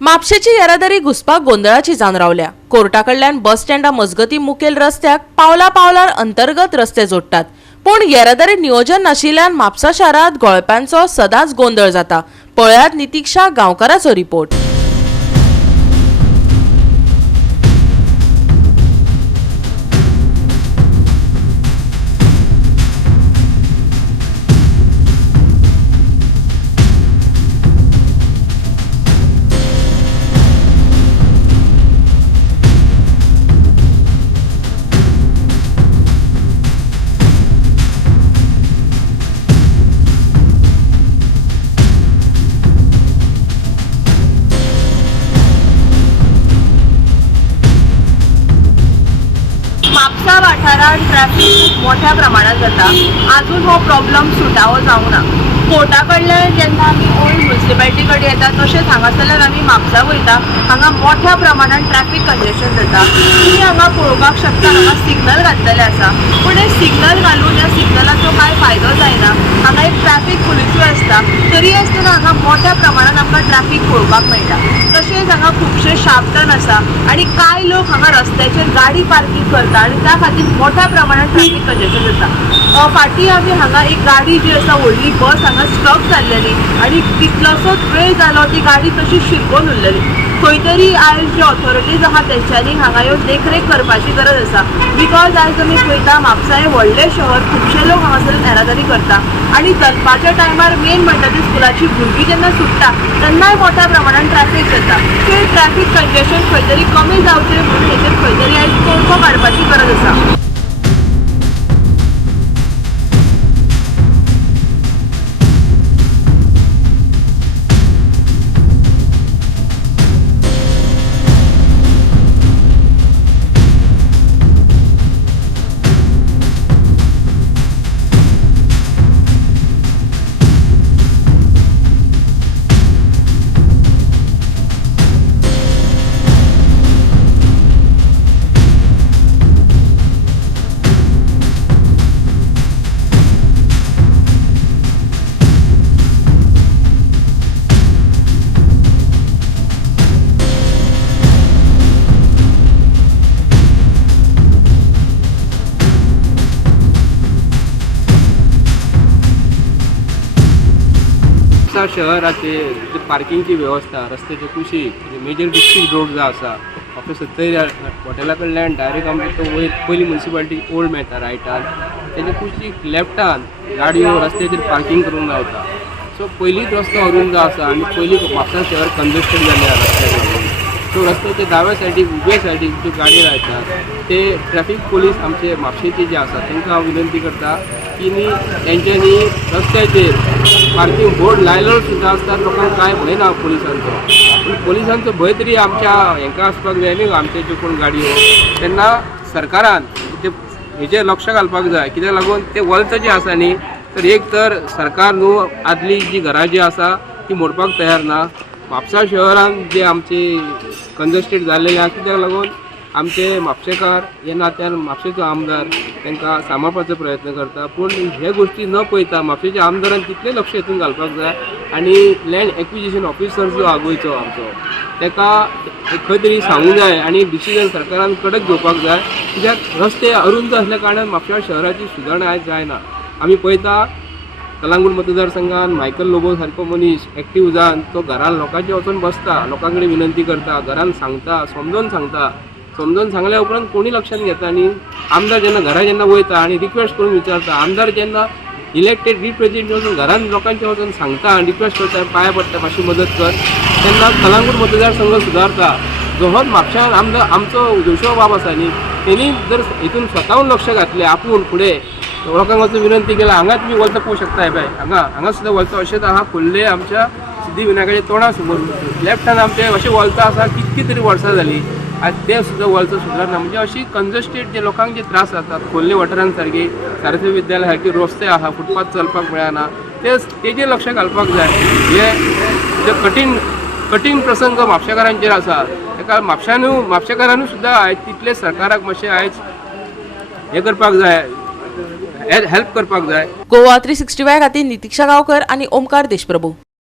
म्हापशेची येरादारी घुसपाक गोंधळाची जावन रावल्या। कोर्टाकडल्यान बस स्टँडा मजगती मुखेल रस्त्याक पावला पावलार अंतर्गत रस्ते जोडटात, पण येरादारी नियोजन नाशिल्ल्यान म्हापसा शारात गळप्यांचो सदांच गोंधळ जाता। पळयात नितीक्षा गांवकाराचो रिपोर्ट। म्हापसा वाठारात ट्रॅफिक मोठ्या प्रमाणात जाता। अजून हो प्रॉब्लेम सुटावो जावंक ना। कोर्टा कडल्यान जेन्ना आमी ओल्ड म्युनिसिपॅलिटी कडेन येता तशेंच हांगासरल्यान आमी म्हापसा वयता, हांगा मोठ्या प्रमाणात ट्रॅफिक कंजेशन जाता। तुमी हांगा पळोवपाक शकता, हांगा सिग्नल घातलेले आसा, पूण हे सिग्नल घालून ह्या सिग्नलाचो कांय फायदो जायना। हांगा एक ट्रॅफिक पुलिसूय आसता, तरी आसतना हांगा मोठ्या प्रमाणात आमकां ट्रॅफिक पळोवपाक मेळटा। तशेंच हांगा खुबशे शार्प टर्न आसा आनी कांय लोक हांगा रस्त्याचेर गाडी पार्किंग करता आनी त्या खातीर मोठ्या प्रमाणात ट्रॅफिक कंजेशन जाता। फाटीं आमी हांगा एक गाडी जी आसा व्हडली बस हांगा स्टॉप जाल्लेली आनी कितलोसोच वेळ जालो ती गाडी तशी शिरकोन उरलेली। खंय तरी आयज जे ऑथॉरिटीज आहा तेंच्यांनी हांगा येवन देखरेख करपाची गरज आसा। बिकॉज आयज आमी पळयता म्हापसा हें व्हडलें शहर, खुबशे लोक हांगासर येरादारी करता आनी दनपारच्या टायमार मेन म्हणटा ती स्कुलाची भुरगीं जेन्ना सुट्टा तेन्नाय मोठ्या प्रमाणात ट्रॅफिक जाता। ते ट्रॅफिक कंजेशन खंय तरी कमी जावचें म्हणून हेचेर खंय तरी आयज तोडगो काडपाची गरज आसा। शहराचे जे पार्किंगची व्यवस्था, रस्त्याचे कुशीक, मेजर डिस्ट्रिक्ट रोड जो आसा, फक्त 70 हॉटेला कडल्यान डायरेक्ट आमकां तो वयर पयली म्युनिसिपालिटी ओल्ड मेळटा रायटान, तेजे कुशीक लेफ्टान गाडयो रस्त्याचेर पार्किंग करूंक गावता। सो पयलींच रस्तो अरुंद आसा आनी पयली म्हापसा शहर कंजेस्टेड जाल्लें आसा रस्त्याक। सो रस्त्याचे दाव्या सायडीक उजव्या सायडीक ज्यो गाडी रावतात ते ट्रॅफिक पोलीस आमचे म्हापशेचे जे आसा तांकां हांव विनंती करता की तेंच्यांनी रस्त्याचेर पार्किंग बोर्ड लायलो सुद्दां आसता, लोकांक कांय भंय ना पुलिसांचो। पूण पुलिसांचो भंय तरी आमच्या हांकां आसपाक जाय न्ही, आमचे ज्यो कोण गाडयो, तेन्ना सरकारान हेचेर लक्ष घालपाक जाय। कित्याक लागून ते वल्त जे आसा न्ही, तर एक तर सरकार न्हू आदली जी घरां जी आसा ती मोडपाक तयार ना। म्हापसा शहरान जे आमचे कंजेस्टेड जाल्लेले आसा, कित्याक लागून आमचे म्हापशेकार हे नात्यान म्हापशेचो आमदार तांकां सांबाळपाचो प्रयत्न करता। पूण हे गोश्टी न पळयता म्हापशेच्या आमदारान तितलें लक्ष हितून घालपाक जाय आनी लँड एक्विजिशन ऑफिसर जो आहा गोंयचो आमचो, ताका खंय तरी सांगूंक जाय आनी डिसिजन सरकारान कडक घेवपाक जाय। कित्याक रस्ते अरुंद आसल्या कारणान म्हापशा शहराची सुदारणां आयज जायना। आमी पळयता कलंगूट मतदारसंघान मायकल लोबो सारको मनीस एक्टीव जावन तो घरान लोकांचे वचून बसता, लोकां कडेन विनंती करता, घरान सांगता, समजोवन सांगता। समजून सांगल्या उपरांत कोणी लक्षात घेता न्ही। आमदार जेन्ना घरा जेन्ना वयता आनी रिक्वेस्ट करून विचारता, आमदार जेन्ना इलेक्टेड रिप्रेझेंटेटिव्ह वचून घरान लोकांचे वचून सांगता आनी रिक्वेस्ट करता, पांया पडटा मातशी मदत कर, तेन्ना कलंगूट मतदारसंघ सुदारता। जो म्हापशान आमदार आमचो जोशो बाब आसा न्ही, तेणी जर हितून स्वताहून लक्ष घातलें आपूण फुडें लोकांक वचून विनंती केला, हांगा तुमी वलत पळोवंक शकता पळय, हांगा सुद्दां वलत अशेंच आहा खोल्ले आमच्या सिद्धिविनायकाच्या तोंडा समोर। लेफ्टान आमचे अशें वलत आसा कितकी तरी वर्सां जालीं, आज ते सुद्दां वलत सुदारना। म्हणजे अशी कंजेस्टेड जे लोकांक जे त्रास जातात, खोल्ले वाठारांत सारकी सारस्वती विद्यालय सारके रस्ते आहा, फुटपाथ चलपाक मेळना, तेजेर लक्ष घालपाक जाय। हे कठीण प्रसंग म्हापशेकारांचेर आसा, ताका म्हापशेकारांनी सुद्दां आयज तितले सरकाराक मातशें आयज हे करपाक जाय, हेल्प करपाक जाय। गोवा 365 खातीर नितीक्षा गांवकर आनी ओमकार देशप्रभू।